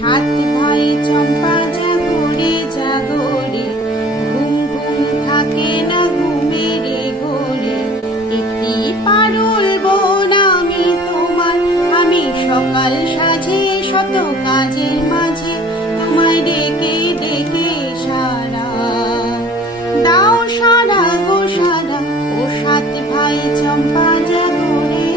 সাত ভাই চম্পা জাগরে জাগরে, ঘুম ঘুম থাকে না ঘুমের ঘোরে। একটি পারুল বোন আমি তোমার, আমি সকাল সাজে শত কাজের মাঝে তোমায় ডেকে ডেকে সারা দাও, সারা গো সারা। ও সাত ভাই চম্পা জাগরে।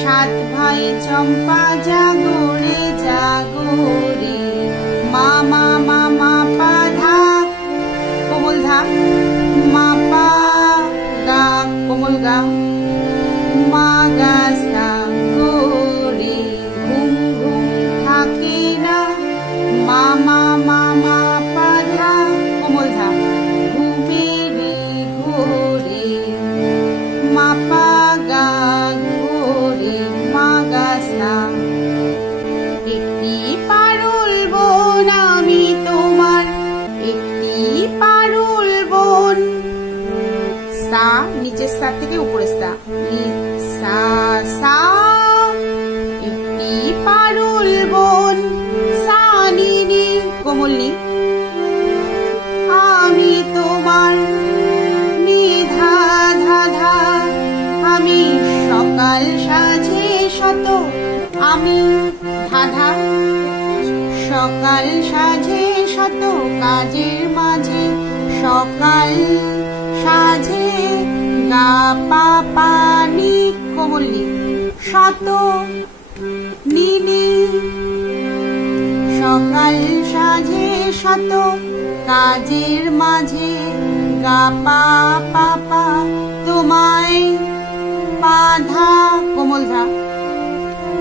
সাত ভাই চম্পা জাগরে জাগরে, মা মা মা মা পা ধা কোমল ধা, মা পা গা কোমল গা, মা গা সা গোরে। ঘুম ঘুম থাকে না, মা মা মা মা পা ধা কোমল ধা, ঘুমের ঘোরে। মা পা গা গোরে, মা গা সা। একটি পারুল বোন আমি তোমার, একটি পারুল বোন। সা নিচের সা থেকে উপরের সা, সা সা। একটি পারুল বোন, সা নি নি কোমল নি, আমি তোমার। নি ধা ধা ধা, আমি সকাল সাজে শত, আমি ধা ধা। সকাল সাজে শত কাজের মাঝে, সকাল সাজে গা পা পা নি কোমল নি, শত নি নি। সকাল সাজে শত কাজের মাঝে, গা পা পা পা তোমায়, পা ধা কোমল ধা,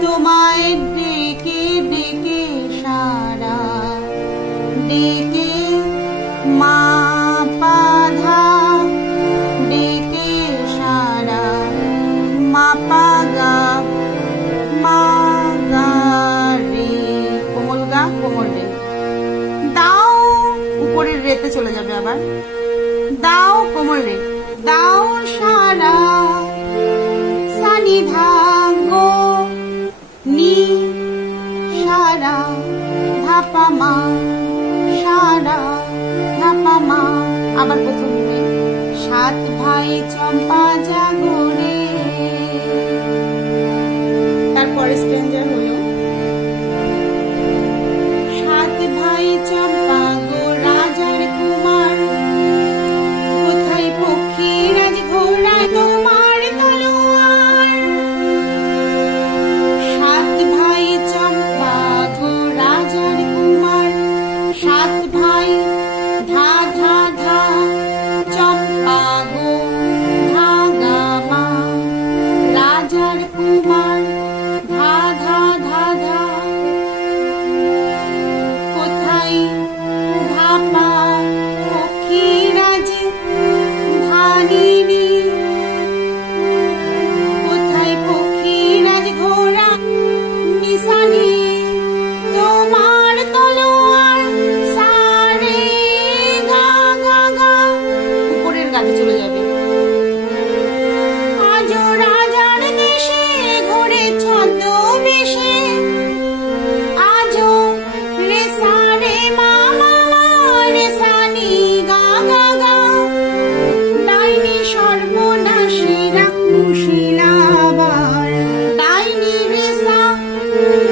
তোমায় ডেকে ডেকে সারা। ডেকে মা পা ধা, ডেকে সারা। মা পা গা, মা গা রে কোমল গা কোমল রে। দাও উপরের রেতে চলে যাবে আবার, দাও কোমল রে। দাও সারা, সানি ধা গো নি, সারা ধাপা মা, সারা ধাপা মা। আবার প্রথম রে। সাত ভাই চম্পা জাগরে। তারপরে স্ট্যান্জা হলো, সাত ভাই চম্পা গো রাজার কুমার, কোথায় পক্ষী রাজ ঘোড়ায় তোমার তলোয়ার। সাত ভাই চম্পা গো রাজার কুমার, সাত ভাই ধা ধা ধা, চম্পা গো ধা গা মা। রাজার কুমার ধা ধা ধা ধা, কোথায় ধাপা পক্ষী রাজ ধানিনি। কোথায় পক্ষী রাজ ঘোড়া নিশানি তোমার তলোয়ার। সারে গা গা গা, উপরের গাতে চলে যাবে। আজো রাজার দেশে ঘোরে ছদ্মবেশে, আজো রে সারে মা মা মা রে সানি গা গা গা। ডাইনি সর্বনাশী রাক্ষুশিলাবার, ডাইনি রে সা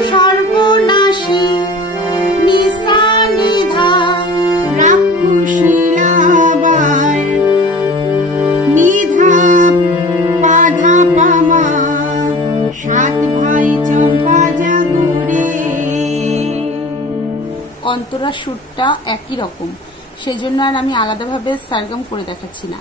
সর্বনাশী, নিশা নিধা রাক্ষুশিলাবার। নিধা পাধা পামা, সাত ভাই চম্পা জাগরে। অন্তরা সুরটা একই রকম, সেজন্য আর আমি আলাদাভাবে সারগম করে দেখাচ্ছি না।